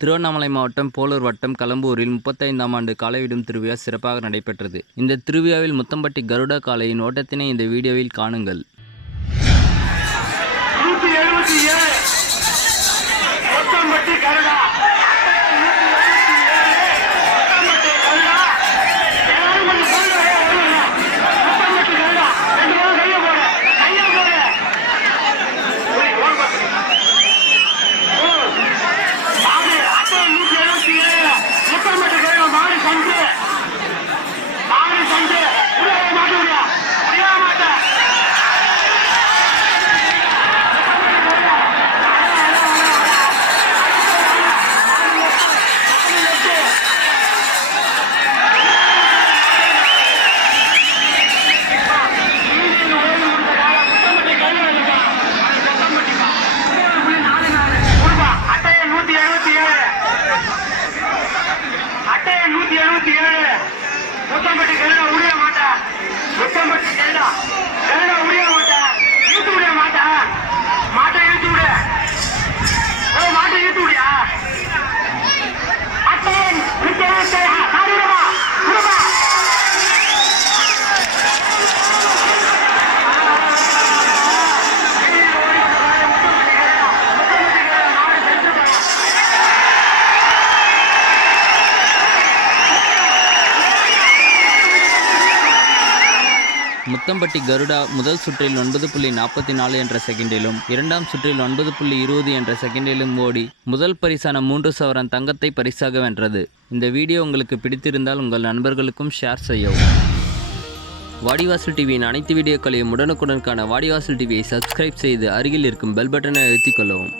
திருவண்ணாமலை மாவட்டம் போலூர் வட்டம் களம்பூரில் 35ஆம் ஆண்டு காளைவிடும் திருவிழா சிறப்பாக நடைபெற்றது. இந்த திருவிழாவில் முத்தம்பட்டி கருடா காளையின் ஓட்டத்தினை இந்த வீடியோவில் காணுங்கள். முத்தம்பட்டி கருடா உடைய மாட்டா, முத்தம்பட்டி கருடா உடைய மாட்டா, இழுத்து விட மாட்டா, மாட்டை இழுத்து விட, மாட்டை இழுத்து விடியா அட்டையன் விடுமா விடுமா முத்தம்பட்டி கருடா முதல் சுற்றில் 9.44 என்ற செகண்டிலும், இரண்டாம் சுற்றில் 9.20 என்ற செகண்டிலும் ஓடி முதல் பரிசான 3 சவரன் தங்கத்தை பரிசாக வென்றது. இந்த வீடியோ உங்களுக்கு பிடித்திருந்தால் உங்கள் நண்பர்களுக்கும் ஷேர் செய்யவும். வாடிவாசல் டிவியின் அனைத்து வீடியோக்களையும் உடனுக்குடன் காண வாடிவாசல் டிவியை சப்ஸ்கிரைப் செய்து அருகில் இருக்கும் பெல் பட்டனை அழுத்திக் கொள்ளவும்.